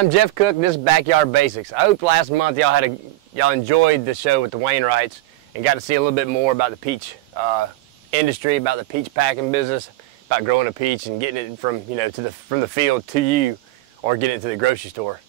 I'm Jeff Cook. This is Backyard Basics. I hope last month y'all enjoyed the show with the Wainwrights and got to see a little bit more about the peach industry, about the peach packing business, about growing a peach and getting it from from the field to you, or getting it to the grocery store.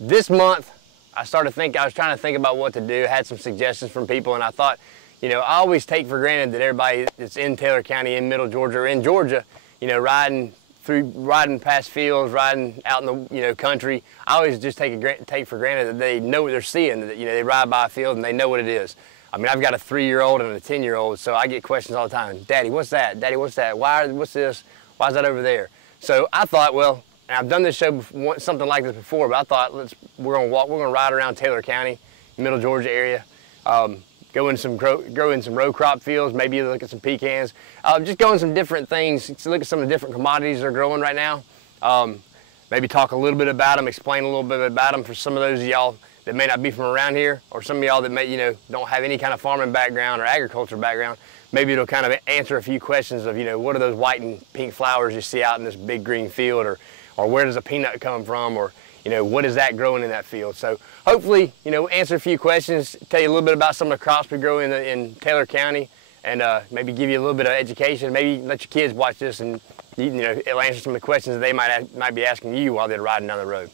This month, I was trying to think about what to do. I had some suggestions from people, and I thought, I always take for granted that everybody that's in Taylor County, in Middle Georgia, or in Georgia, riding past fields, riding out in the country. I always just take for granted that they know what they're seeing. That they ride by a field and they know what it is. I mean, I've got a 3-year-old and a 10-year-old, so I get questions all the time. Daddy, what's that? Daddy, what's that? What's this? Why is that over there? So I thought, well, and I've done this show before, something like this before, but I thought we're gonna ride around Taylor County, Middle Georgia area. Go in some row crop fields, maybe look at some pecans. Just go in some different things to look at some of the different commodities that are growing right now. Maybe talk a little bit about them, explain a little bit about them for some of those of y'all that may not be from around here, or some of y'all that may don't have any kind of farming background or agriculture background. Maybe it'll kind of answer a few questions of what are those white and pink flowers you see out in this big green field, or where does a peanut come from, or what is that growing in that field. So hopefully, answer a few questions, tell you a little bit about some of the crops we grow in Taylor County, and maybe give you a little bit of education. Maybe let your kids watch this, and it'll answer some of the questions that they might be asking you while they're riding down the road.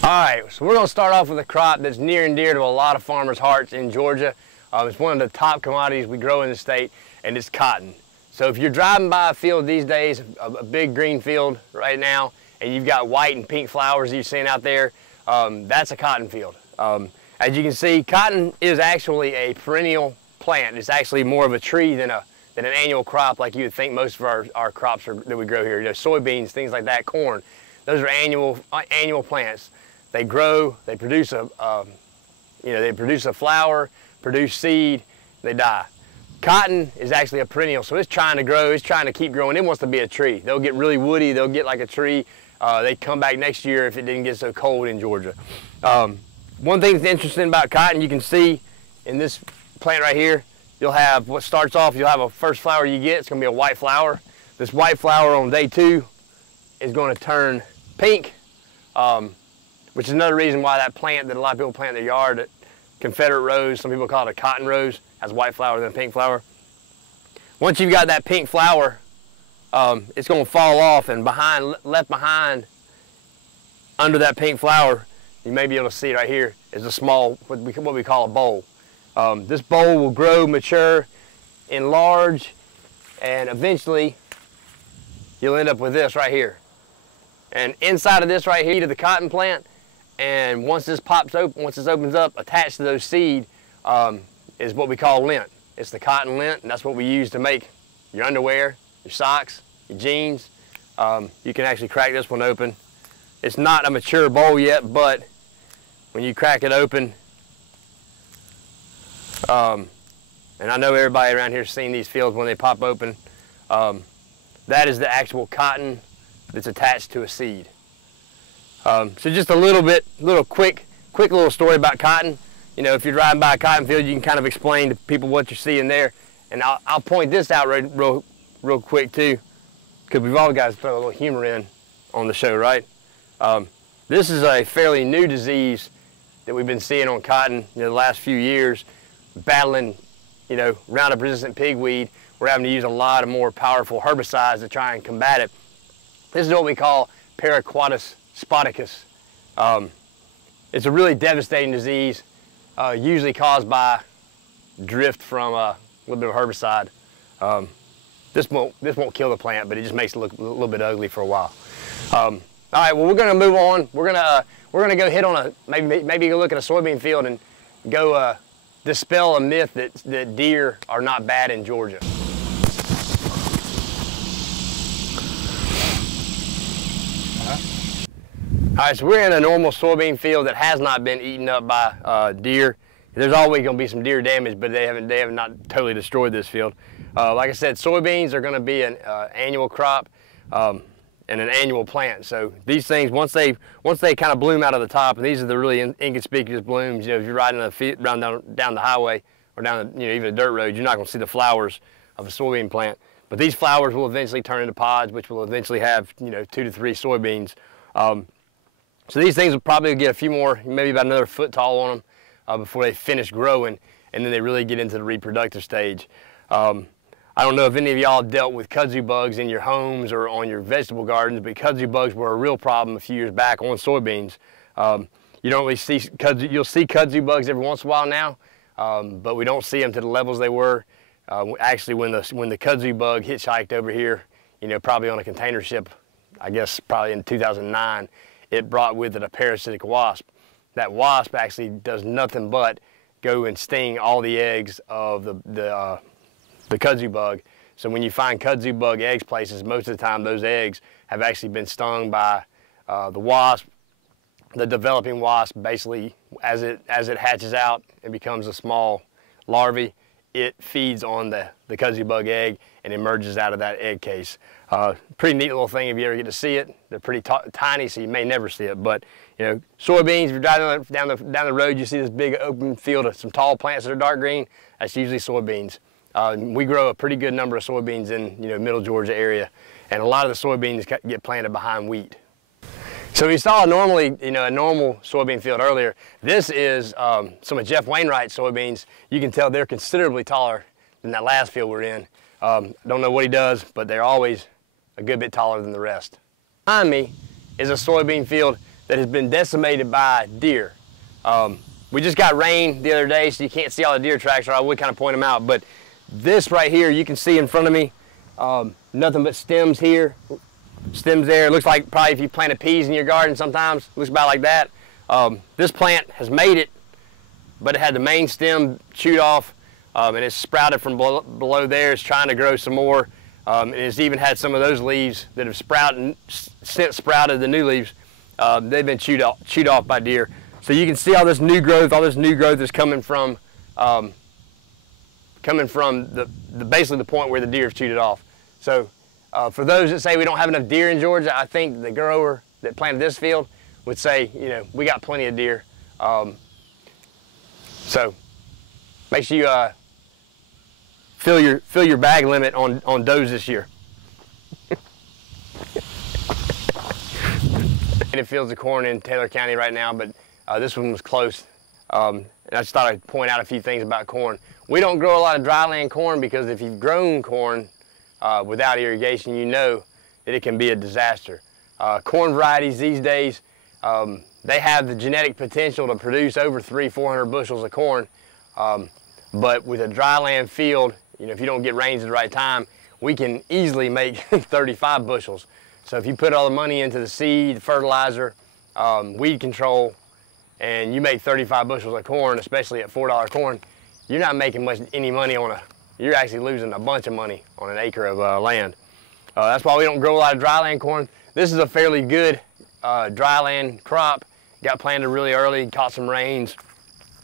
All right, so we're gonna start off with a crop that's near and dear to a lot of farmers' hearts in Georgia. It's one of the top commodities we grow in the state, and it's cotton. So if you're driving by a field these days, a big green field right now, and you've got white and pink flowers you're seeing out there, that's a cotton field. As you can see, cotton is actually a perennial plant. It's actually more of a tree than an annual crop like you would think most of our crops that we grow here. Soybeans, things like that, corn. Those are annual plants. They grow, they produce a flower, produce seed, they die. Cotton is actually a perennial, so it's trying to grow, it's trying to keep growing. It wants to be a tree. They'll get really woody, they'll get like a tree. They come back next year if it didn't get so cold in Georgia. One thing that's interesting about cotton, you can see in this plant right here, you'll have what starts off, you'll have a first flower you get, it's gonna be a white flower. This white flower on day 2 is gonna turn pink, which is another reason why that plant that a lot of people plant in their yard, that Confederate rose, some people call it a cotton rose, has a white flower than a pink flower. Once you've got that pink flower, it's going to fall off, and left behind under that pink flower, you may be able to see right here, is a small, what we call a bowl. This bowl will grow, mature, enlarge, and eventually you'll end up with this right here. And inside of this right here to the cotton plant, and once this opens up, attached to those seed is what we call lint. It's the cotton lint, and that's what we use to make your underwear, your socks, your jeans. You can actually crack this one open. It's not a mature bowl yet, but when you crack it open, and I know everybody around here has seen these fields when they pop open, that is the actual cotton that's attached to a seed. So just a little quick little story about cotton. If you're driving by a cotton field, you can kind of explain to people what you're seeing there. And I'll point this out real quick too, because we've all got to throw a little humor in on the show, right? This is a fairly new disease that we've been seeing on cotton the last few years, battling, Roundup resistant pigweed. We're having to use a lot of more powerful herbicides to try and combat it. This is what we call Paraquatus spoticus. It's a really devastating disease, usually caused by drift from a little bit of herbicide. This won't kill the plant, but it just makes it look a little bit ugly for a while. All right, well, we're going to move on. We're going to go hit on maybe go look at a soybean field and go dispel a myth that deer are not bad in Georgia. All right, so we're in a normal soybean field that has not been eaten up by deer. There's always going to be some deer damage, but they have not totally destroyed this field. Like I said, soybeans are going to be an annual crop and an annual plant. So these things, once they kind of bloom out of the top, and these are the really inconspicuous blooms. If you're riding down the highway or down even a dirt road, you're not going to see the flowers of a soybean plant. But these flowers will eventually turn into pods, which will eventually have 2 to 3 soybeans. So these things will probably get a few more, maybe about another foot tall on them before they finish growing, and then they really get into the reproductive stage. I don't know if any of y'all dealt with kudzu bugs in your homes or on your vegetable gardens, but kudzu bugs were a real problem a few years back on soybeans. You don't really see kudzu, you'll see kudzu bugs every once in a while now, but we don't see them to the levels they were. Actually, when the kudzu bug hitchhiked over here, you know, probably on a container ship, I guess probably in 2009, it brought with it a parasitic wasp. That wasp actually does nothing but go and sting all the eggs of the kudzu bug. So when you find kudzu bug eggs places, most of the time those eggs have actually been stung by the wasp. The developing wasp, basically, as it hatches out and becomes a small larvae, it feeds on the kudzu bug egg and emerges out of that egg case. Pretty neat little thing if you ever get to see it. They're pretty tiny, so you may never see it. But you know, soybeans, if you're driving down the road, you see this big open field of some tall plants that are dark green. That's usually soybeans. We grow a pretty good number of soybeans in, you know, Middle Georgia area, and a lot of the soybeans get planted behind wheat. So we saw a normal soybean field earlier. This is some of Jeff Wainwright's soybeans. You can tell they're considerably taller than that last field we're in. Don't know what he does, but they're always a good bit taller than the rest. Behind me is a soybean field that has been decimated by deer. We just got rain the other day, so you can't see all the deer tracks, or I would kind of point them out. But this right here, you can see in front of me, nothing but stems here. Stems there. It looks like probably if you planted peas in your garden sometimes, it looks about like that. This plant has made it, but it had the main stem chewed off, and it's sprouted from below there. It's trying to grow some more, and it's even had some of those leaves that have since sprouted the new leaves. They've been chewed off by deer. So you can see all this new growth. All this new growth is coming from basically the point where the deer have chewed it off. So for those that say we don't have enough deer in Georgia, I think the grower that planted this field would say, you know, we got plenty of deer. So make sure you fill your bag limit on does this year. Fields of corn in Taylor County right now, but this one was close. And I just thought I'd point out a few things about corn. We don't grow a lot of dryland corn because if you've grown corn without irrigation, you know that it can be a disaster. Corn varieties these days, they have the genetic potential to produce over 300-400 bushels of corn, but with a dryland field, you know, if you don't get rains at the right time, we can easily make 35 bushels. So if you put all the money into the seed, fertilizer, weed control, and you make 35 bushels of corn, especially at $4 corn, you're not making any money you're actually losing a bunch of money on an acre of land. That's why we don't grow a lot of dryland corn. This is a fairly good dryland crop. Got planted really early, caught some rains,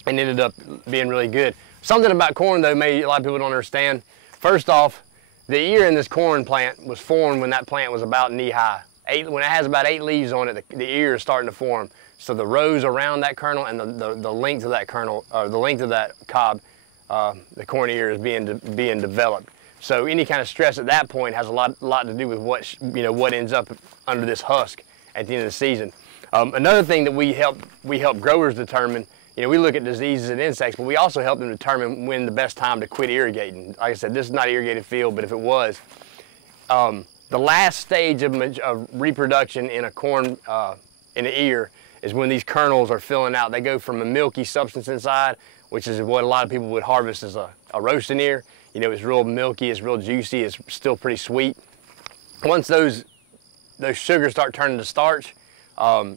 and ended up being really good. Something about corn though, maybe a lot of people don't understand. First off, the ear in this corn plant was formed when that plant was about knee high. When it has about 8 leaves on it, the ear is starting to form. So the rows around that kernel and the length of that kernel, or the length of that cob, the corn ear is being developed. So any kind of stress at that point has a lot to do with what ends up under this husk at the end of the season. Another thing that we help growers determine, you know, we look at diseases and insects, but we also help them determine when the best time to quit irrigating. Like I said, this is not an irrigated field, but if it was, the last stage of reproduction in a corn, in the ear, is when these kernels are filling out. They go from a milky substance inside, which is what a lot of people would harvest as a roasting ear. You know, it's real milky, it's real juicy, it's still pretty sweet. Once those sugars start turning to starch,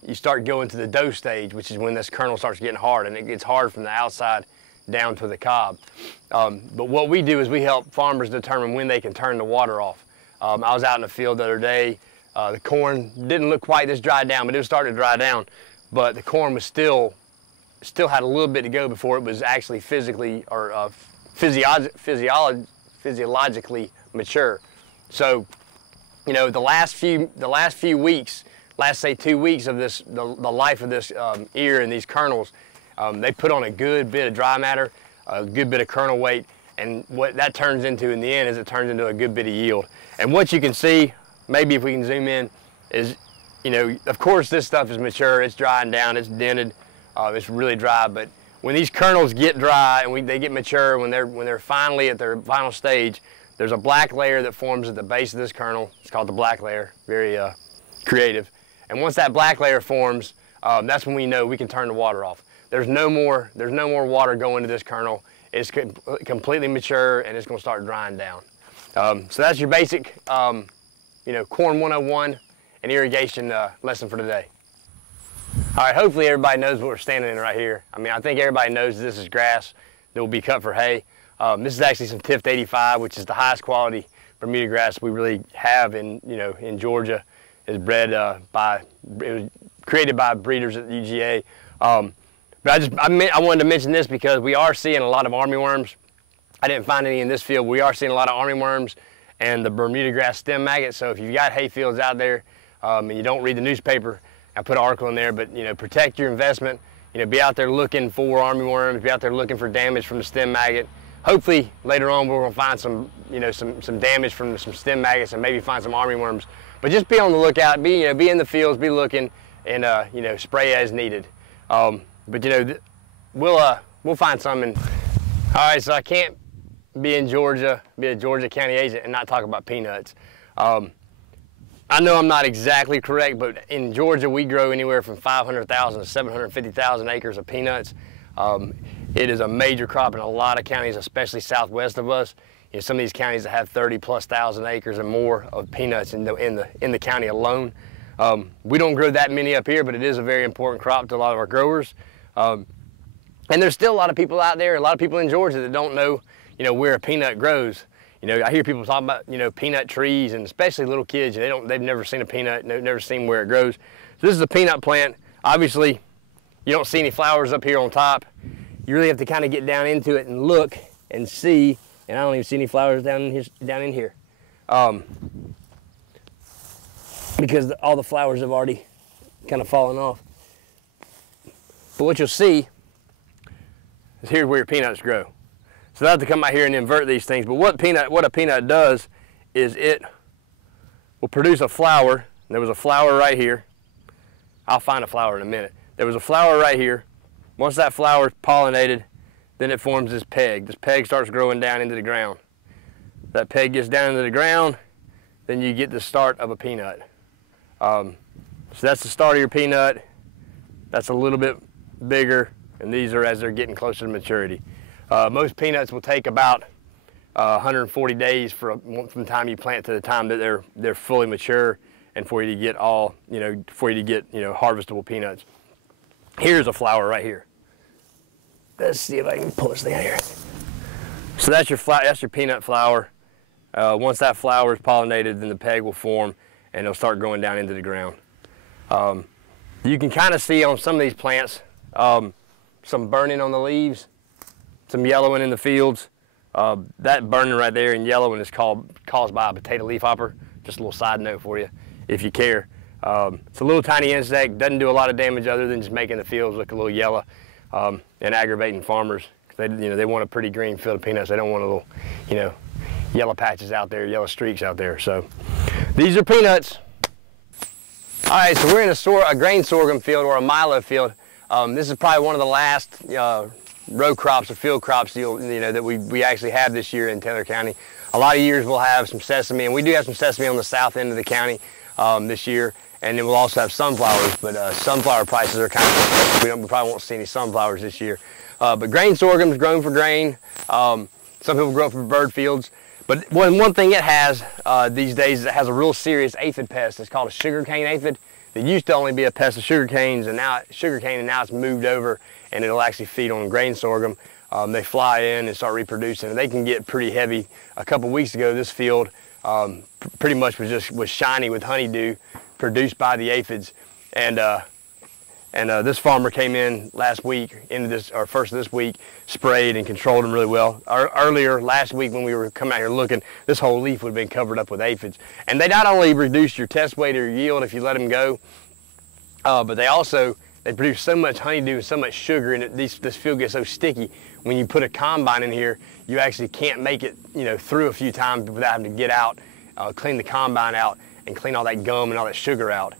you start going to the dough stage, which is when this kernel starts getting hard, and it gets hard from the outside down to the cob. But what we do is we help farmers determine when they can turn the water off. I was out in the field the other day. The corn didn't look quite this dried down, but it was starting to dry down. But the corn was still had a little bit to go before it was actually physically or physiologically mature. So, you know, the last few weeks, last say 2 weeks of this, the life of this ear and these kernels, they put on a good bit of dry matter, a good bit of kernel weight, and what that turns into in the end is it turns into a good bit of yield. And what you can see, maybe if we can zoom in, is you know, of course this stuff is mature, it's drying down, it's dented, it's really dry, but when these kernels get dry and they get mature, when they're finally at their final stage, there's a black layer that forms at the base of this kernel. It's called the black layer, very creative. And once that black layer forms, that's when we know we can turn the water off. There's no more water going to this kernel. It's completely mature and it's gonna start drying down. So that's your basic, you know, Corn 101 and irrigation lesson for today. All right, hopefully everybody knows what we're standing in right here. I mean, I think everybody knows this is grass that will be cut for hay. This is actually some Tift 85, which is the highest quality Bermuda grass we really have in Georgia. It's bred it was created by breeders at the UGA. But I wanted to mention this because we are seeing a lot of armyworms. I didn't find any in this field. We are seeing a lot of armyworms and the Bermuda grass stem maggot. So if you've got hay fields out there and you don't read the newspaper, I put an article in there, but you know, protect your investment. You know, be out there looking for armyworms, be out there looking for damage from the stem maggot. Hopefully later on we're gonna find some, you know, some damage from some stem maggots and maybe find some armyworms. But just be on the lookout, be in the fields, be looking, and you know, spray as needed. But you know, we'll find some. All right, so I can't be in Georgia, be a Georgia county agent and not talk about peanuts. I know I'm not exactly correct, but in Georgia we grow anywhere from 500,000 to 750,000 acres of peanuts. It is a major crop in a lot of counties, especially southwest of us. You know, some of these counties that have 30,000+ acres and more of peanuts in the county alone. We don't grow that many up here, but it is a very important crop to a lot of our growers. And there's still a lot of people out there, a lot of people in Georgia that don't know, you know, where a peanut grows. You know, I hear people talking about, you know, peanut trees, and especially little kids, they've never seen a peanut, never seen where it grows. So this is a peanut plant. Obviously, you don't see any flowers up here on top. You really have to kind of get down into it and look and see, and I don't even see any flowers down in here. Because all the flowers have already kind of fallen off. But what you'll see is here's where your peanuts grow. So I have to come out here and invert these things, but what a peanut does is it will produce a flower. There was a flower right here. I'll find a flower in a minute. There was a flower right here. Once that flower is pollinated, then it forms this peg. This peg starts growing down into the ground. That peg gets down into the ground, then you get the start of a peanut. So that's the start of your peanut. That's a little bit bigger, and these are as they're getting closer to maturity. Most peanuts will take about 140 days from the time you plant to the time that they're fully mature, and for you to get harvestable peanuts. Here's a flower right here. Let's see if I can pull this thing out here. So that's your peanut flower. Once that flower is pollinated, then the peg will form and it'll start growing down into the ground. You can kind of see on some of these plants some burning on the leaves, some yellowing in the fields. That burning right there and yellowing is caused by a potato leafhopper. Just a little side note for you, if you care. It's a little tiny insect, doesn't do a lot of damage other than just making the fields look a little yellow and aggravating farmers. They want a pretty green field of peanuts. They don't want a little, yellow patches out there, yellow streaks out there. So these are peanuts. All right, so we're in a grain sorghum field or a milo field. This is probably one of the last row crops or field crops that we actually have this year in Taylor County. A lot of years we'll have some sesame, and we do have some sesame on the south end of the county this year, and then we'll also have sunflowers, but sunflower prices are kind of, we probably won't see any sunflowers this year. But grain sorghum is grown for grain. Some people grow it for bird fields. But one thing it has these days is it has a real serious aphid pest. It's called a sugarcane aphid. It used to only be a pest of sugarcane, and now it's moved over, and it'll actually feed on grain sorghum. They fly in and start reproducing, and they can get pretty heavy. A couple weeks ago, this field pretty much was shiny with honeydew produced by the aphids, and this farmer came in last week first of this week, sprayed and controlled them really well. Earlier last week when we were coming out here looking, this whole leaf would have been covered up with aphids. And they not only reduce your test weight or your yield if you let them go, but they produce so much honeydew and so much sugar, and this field gets so sticky. When you put a combine in here, you actually can't make it through a few times without having to get out, clean the combine out, and clean all that gum and all that sugar out.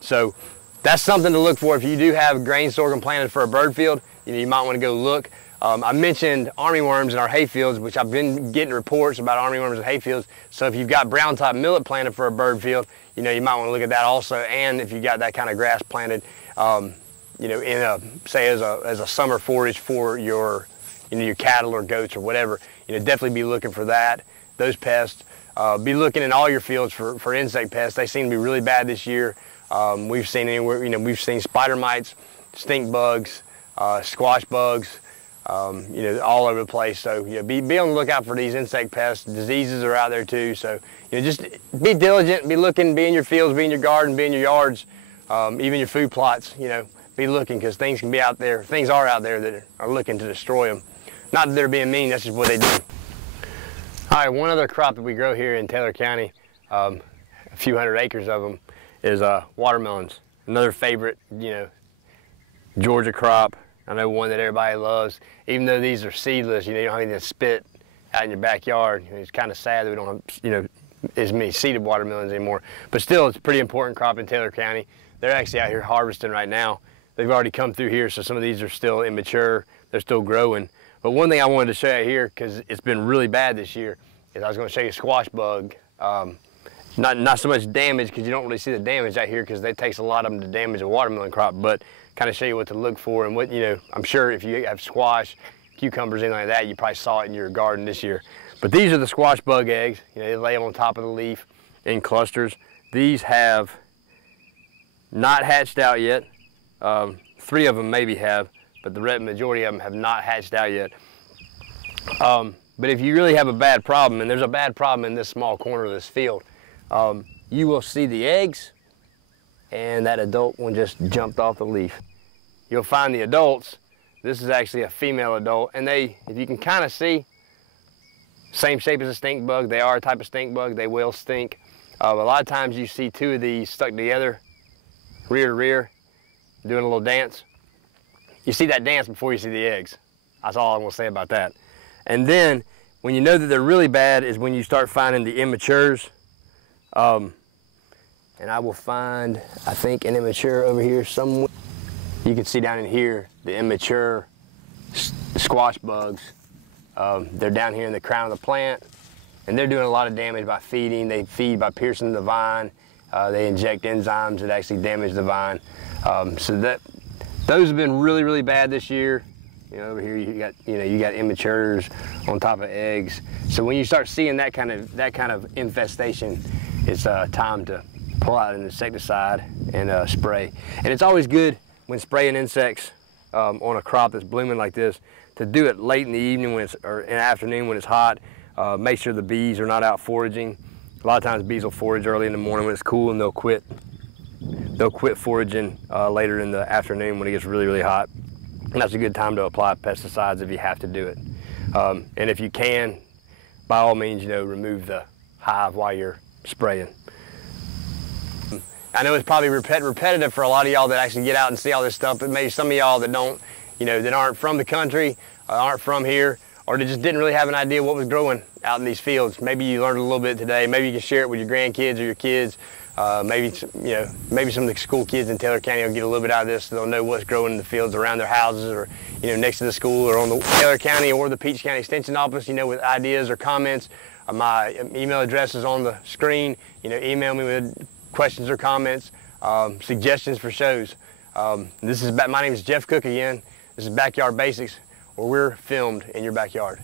So that's something to look for if you do have grain sorghum planted for a bird field. You might want to go look. I mentioned armyworms in our hay fields, which I've been getting reports about armyworms in hay fields. So if you've got brown top millet planted for a bird field, you might want to look at that also. And if you got that kind of grass planted, in a, say as a summer forage for your, your cattle or goats or whatever, definitely be looking for that, those pests. Be looking in all your fields for insect pests. They seem to be really bad this year. We've seen anywhere, we've seen spider mites, stink bugs, squash bugs, all over the place. So be on the lookout for these insect pests. Diseases are out there too. So just be diligent, be looking, be in your fields, be in your garden, be in your yards, even your food plots. Be looking, because things can be out there. Things are out there that are looking to destroy them. Not that they're being mean. That's just what they do. All right, one other crop that we grow here in Taylor County, a few hundred acres of them, is watermelons. Another favorite, Georgia crop. I know one that everybody loves. Even though these are seedless, you don't have anything to spit out in your backyard. It's kind of sad that we don't have, as many seeded watermelons anymore. But still, it's a pretty important crop in Taylor County. They're actually out here harvesting right now. They've already come through here, so some of these are still immature. They're still growing. But one thing I wanted to show you here, because it's been really bad this year, is I was going to show you a squash bug. Not so much damage, because you don't really see the damage out here, because it takes a lot of them to damage a watermelon crop, but kind of show you what to look for. And what, I'm sure if you have squash, cucumbers, anything like that, you probably saw it in your garden this year. But these are the squash bug eggs. They lay them on top of the leaf in clusters. These have not hatched out yet. 3 of them maybe have, but the majority of them have not hatched out yet. But if you really have a bad problem, and there's a bad problem in this small corner of this field, you will see the eggs, and that adult one just jumped off the leaf. You'll find the adults. This is actually a female adult, and if you can kind of see, same shape as a stink bug. They are a type of stink bug. They will stink. A lot of times you see 2 of these stuck together, rear to rear, doing a little dance. You see that dance before you see the eggs. That's all I'm gonna say about that. And then, when you know that they're really bad is when you start finding the immatures. And I will find, I think, an immature over here somewhere. You can see down in here, the immature squash bugs. They're down here in the crown of the plant, and they're doing a lot of damage by feeding. They feed by piercing the vine. They inject enzymes that actually damage the vine. So those have been really, really bad this year. Over here you got immatures on top of eggs. So when you start seeing that kind of infestation, it's time to pull out an insecticide and spray. And it's always good when spraying insects on a crop that's blooming like this to do it late in the evening or in the afternoon when it's hot. Make sure the bees are not out foraging. A lot of times bees will forage early in the morning when it's cool, and they'll quit foraging later in the afternoon when it gets really, really hot. And that's a good time to apply pesticides if you have to do it. And if you can, by all means, remove the hive while you're spraying. I know it's probably repetitive for a lot of y'all that actually get out and see all this stuff, but maybe some of y'all that don't, that aren't from the country, aren't from here, or they just didn't really have an idea what was growing out in these fields. Maybe you learned a little bit today. Maybe you can share it with your grandkids or your kids. Maybe some of the school kids in Taylor County will get a little bit out of this, so they'll know what's growing in the fields around their houses, or next to the school, or on the Taylor County or the Peach County Extension Office. With ideas or comments. My email address is on the screen. Email me with questions or comments, suggestions for shows. My name is Jeff Cook again. This is Backyard Basics, where we're filmed in your backyard.